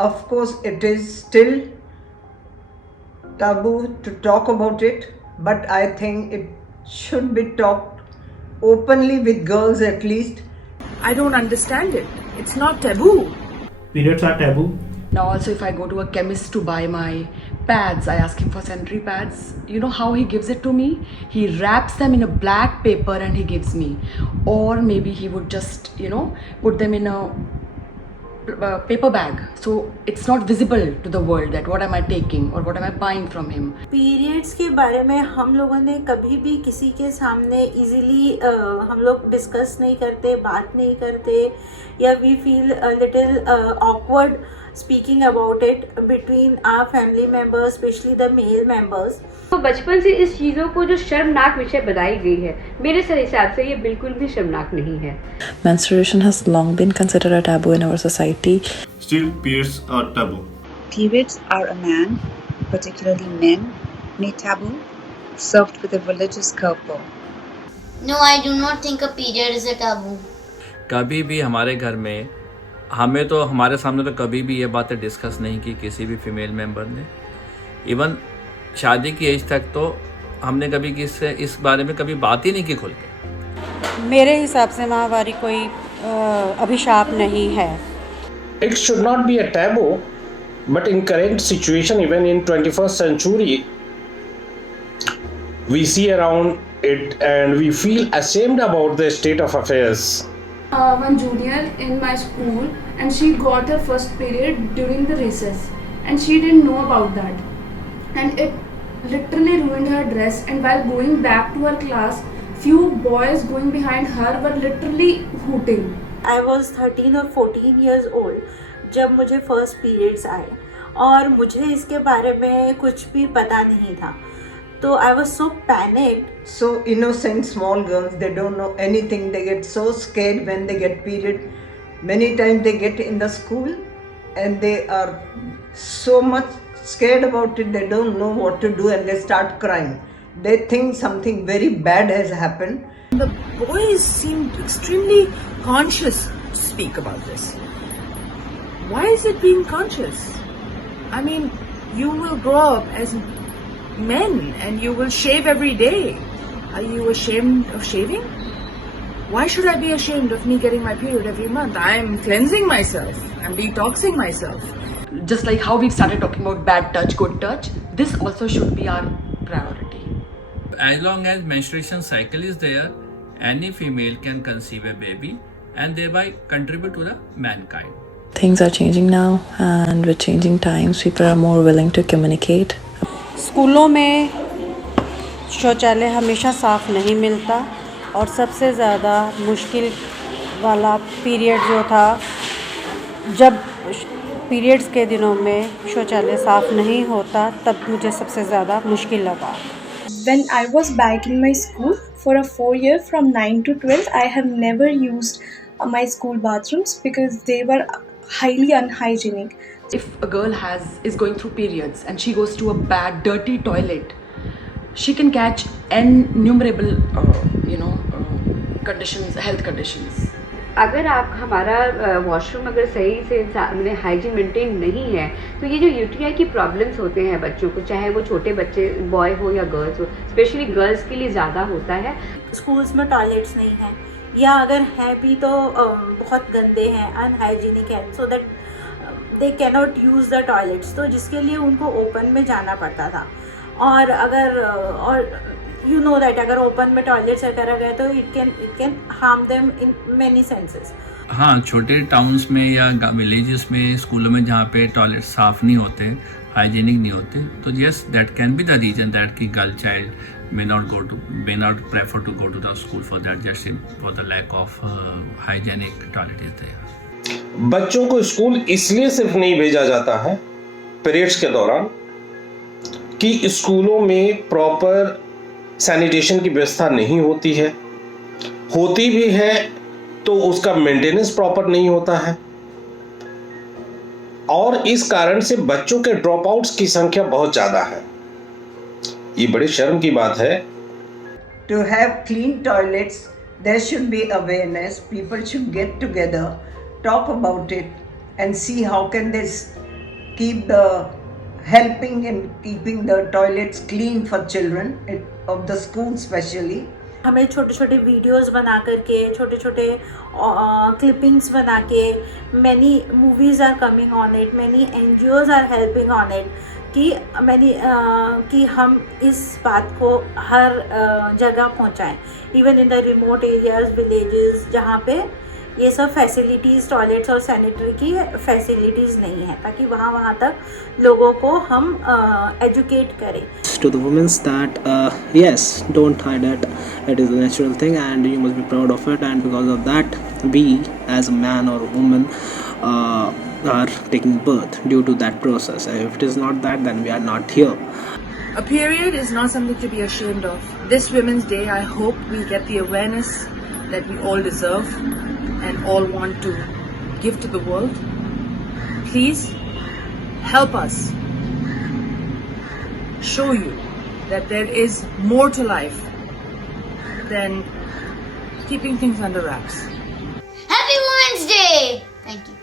Of course, it is still taboo to talk about it, but I think it should be talked openly with girls at least. I don't understand it. It's not taboo. Periods are taboo. Now, also, if I go to a chemist to buy my pads, I ask him for sanitary pads. You know how he gives it to me? He wraps them in a black paper and he gives me. Or maybe he would just, put them in a paper bag. So it's not visible to the world that what am I taking or what am I buying from him. Periods के बारे में हम लोगों ने कभी भी किसी के सामने इजीली हम लोग डिस्कस नहीं करते, बात नहीं करते, या we feel little awkward speaking about it between our family members, specially the male members. तो बचपन से इस चीज़ों को जो शर्मनाक विषय बताई गई है, मेरे हिसाब से ये बिल्कुल भी शर्मनाक नहीं है। Menstruation has long been considered a taboo in our society. Still, periods are taboo. Periods are a man, particularly men, made taboo, served with a religious curveball. No, I do not think a period is a taboo. कभी भी हमारे घर में हमें तो हमारे सामने तो कभी भी ये बातें डिस्कस नहीं की किसी भी फीमेल मेंबर ने। इवन शादी की एज तक तो हमने कभी किससे इस बारे में कभी बात ही नहीं की खुल के। मेरे हिसाब से माहवारी कोई अभिशाप नहीं है। It should not be a taboo, but in current situation, even in 21st century, we see around it and we feel ashamed about the state of affairs. One junior in my school, and she got her first period during the recess, and she didn't know about that, and it literally ruined her dress. And while going back to her class, few boys going behind her were literally hooting. I was 13 or 14 years old जब मुझे first periods आए, और मुझे इसके बारे में कुछ भी पता नहीं था, तो I was so panicked. So innocent small girls, they don't know anything. They get so scared when they get period. Many times they get in the school and they are so much scared about it, they don't know what to do and they start crying. They think something very bad has happened. The boys seemed extremely conscious to speak about this. Why is it being conscious? I mean, you will grow up as men and you will shave every day. Are you ashamed of shaving? Why should I be ashamed of me getting my period every month? I'm cleansing myself. I'm detoxing myself. Just like how we've started talking about bad touch, good touch, this also should be our priority. As long as menstruation cycle is there, any female can conceive a baby and thereby contribute to the mankind. Things are changing now, and with changing times, people are more willing to communicate. स्कूलों में शौचालय हमेशा साफ़ नहीं मिलता, और सबसे ज़्यादा मुश्किल वाला पीरियड जो था, जब पीरियड्स के दिनों में शौचालय साफ़ नहीं होता, तब मुझे सबसे ज़्यादा मुश्किल लगा। When I was back in my school for a 4-year from 9 to 12, I have never used my school bathrooms because they were highly unhygienic. If a girl is going through periods and she goes to a bad, dirty toilet, she can catch innumerable, conditions, health conditions. अगर आप हमारा washroom अगर सही से hygiene maintain नहीं है, तो ये जो यूटीआई की प्रॉब्लम्स होते हैं बच्चों को, चाहे वो छोटे बच्चे बॉय हो या गर्ल्स हो, स्पेशली गर्ल्स के लिए ज़्यादा होता है। स्कूल्स में टॉयलेट्स नहीं हैं, या अगर हैं भी तो बहुत गंदे हैं, अनहाइजीनिक हैं, so that they cannot use the toilets, तो जिसके लिए उनको ओपन में जाना पड़ता था। और अगर यू नो दैट अगर ओपन में टॉयलेट्स वगैरह गए तो it can harm them in many senses. हाँ, छोटे टाउन्स में या विलेजेस में, स्कूलों में जहाँ पे टॉयलेट साफ़ नहीं होते, हाइजीनिक नहीं होते, तो yes that can be the reason that की girl child may not prefer to go to the school for that, just for the lack of hygienic toilet is there. बच्चों को स्कूल इसलिए सिर्फ नहीं भेजा जाता है पीरियड्स के दौरान कि स्कूलों में प्रॉपर सैनिटेशन की व्यवस्था नहीं होती है, होती भी है तो उसका मेंटेनेंस प्रॉपर नहीं होता है, और इस कारण से बच्चों के ड्रॉप आउट्स की संख्या बहुत ज़्यादा है। ये बड़ी शर्म की बात है। To have clean toilets, there should be awareness. People should get together, talk about it, and see how can they keep the helping in keeping the toilets clean for children of the school especially. हमें छोटे छोटे videos बना करके, छोटे छोटे clippings बना के, many movies are coming on it, many NGOs are helping on it, कि हम इस बात को हर जगह पहुंचाएं, even in the remote areas, villages, जहाँ पे ये सब फैसिलिटीज़, टॉयलेट्स और सैनिटरी की फैसिलिटीज़ नहीं है, ताकि वहाँ तक लोगों को हम एजुकेट करें. To the women that yes, don't hide it, it is a natural thing and you must be proud of it, and because of that we as a man or a woman are taking birth due to that process. If it is not that, then we are not here. A period is not something to be ashamed of. This Women's Day, I hope we get the awareness that we all deserve and all want to give to the world. Please help us show you that there is more to life than keeping things under wraps. Happy Women's Day! Thank you.